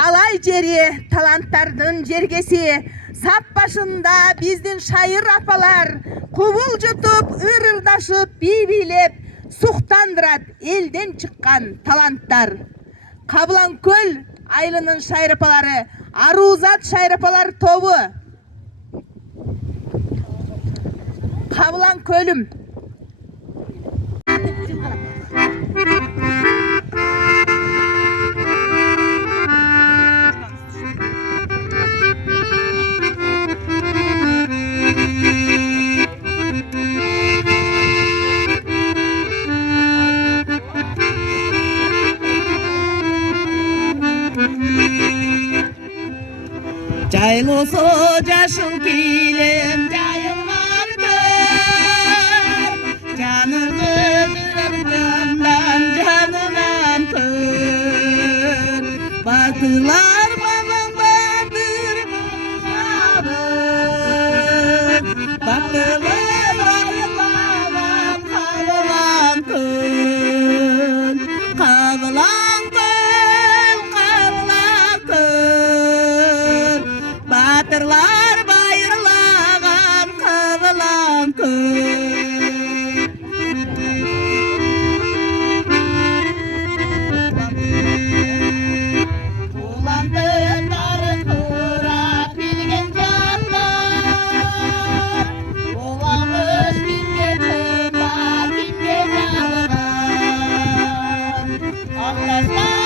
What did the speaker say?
Алай жери таланттардын жергеси, сап башында биздин шайыр апалар, кубул жутуп, ырырдашып, бийлеп, суктандырат элден чыккан таланттар. Кабылан көл айылынын шайыр апалары, Арузат шайыр апалар тобу. Кабылан көлүм. Жайлысы жашыл килем жайылмарды, жаныңыз үрімден жанынан көр. Батылар маман бадыр бұлады, батылар айылаған қабылан көр. Қабылан көр, қабылан көр. Батырлар байырлаған қабылан көр. Уландың дарын құрап білген жандар, оламыз билге тұтап, билге жалған. Ақтастар